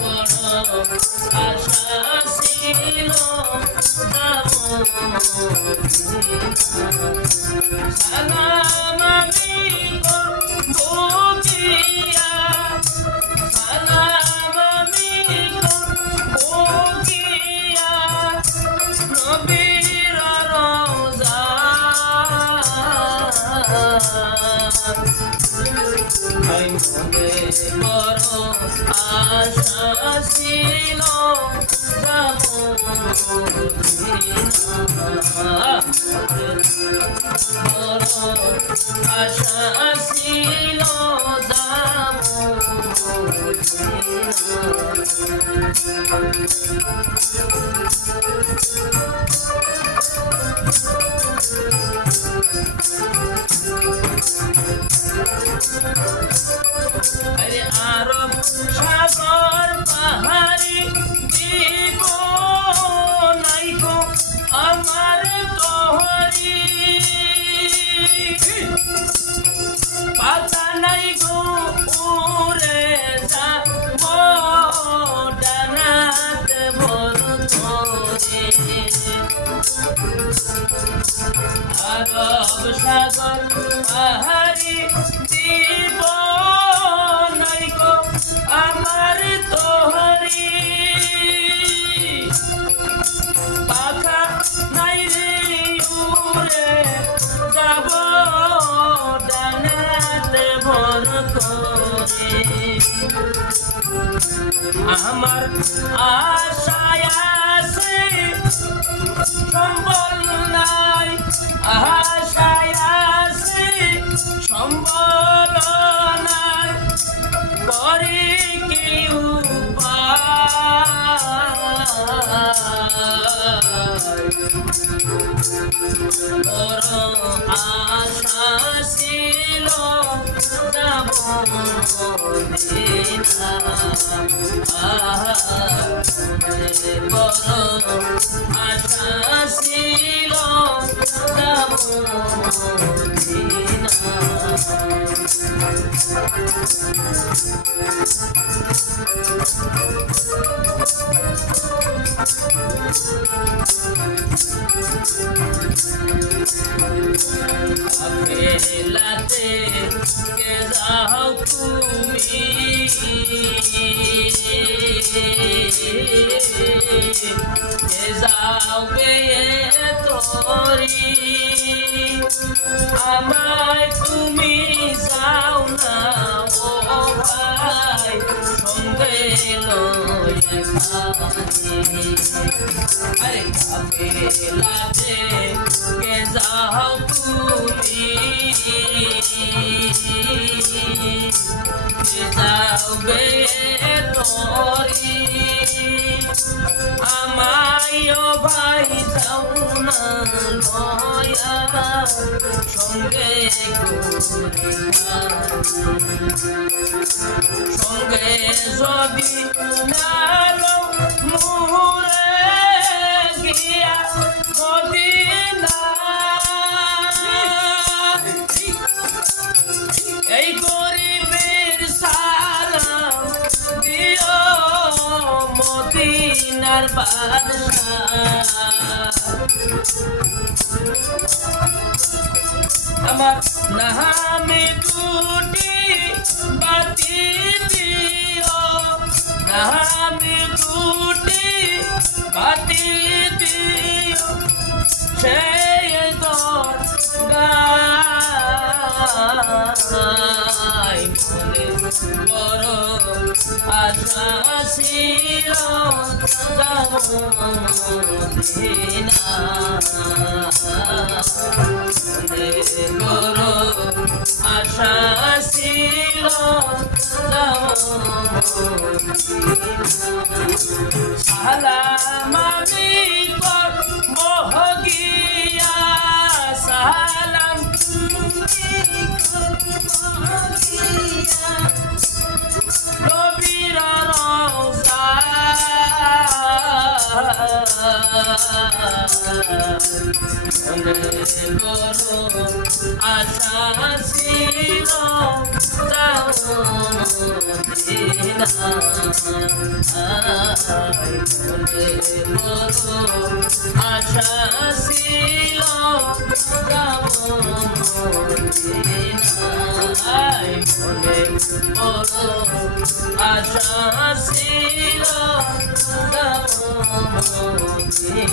বড় আশা ছিল সালাম আমি করবো গিয়া, সালাম আমি করবো গিয়া নবীর রওজা। মনে বড় আশা ছিল যাব মদিনা, বড় আশা ছিল যাব আরে আরব সাগর পাহাড়ি দিব নাই গো আমার তহরি, পাতা নাই গো উড়ে যাব ডানাতে ভর করে। আরব সাগর পাহাড়ি দিব নাই গো আমার তহরি, পাখা নাই রে উড়ে যাব ডানাতে ভর করে। আমার আশায় আছে সম্বল নাই, আশায় আছে সম্বল নাই, করি কি উপায়। বড় আশা ছিল যাব মদিনা, বড় আশা ছিল যাব মদিনা। আখেলাতে কে যাও তুমি, কে যাওবে তোরি, আমায় তুমি যাও না ও ভাই সঙ্গে লয়ে খানি। আরে আখেলাতে কে যাও তুমি, কে যাওবে তোরি, আমায় ভাই যাও না লয়া সঙ্গে সঙ্গে যদি নালো মুরে গিয়া মদিনা, এই গরিবের সালাম দিও মদিনার বাদশাহ। আমার নামে দুটি বাতি দিও, নামে দুটি বাতি দিও, সেই দরগায় মনে বড় আশা ছিল যাব মদিনা, বড় আশা ছিল যাব মদিনা। সালাম আমি করবো গিয়া, সালাম নবীর রওজা। মনে বড় আশা ছিল যাব মদিনায় মনে বড় আশা ছিল যাব মদিনায় মনে বড় আশা ছিল যাব মদিনায়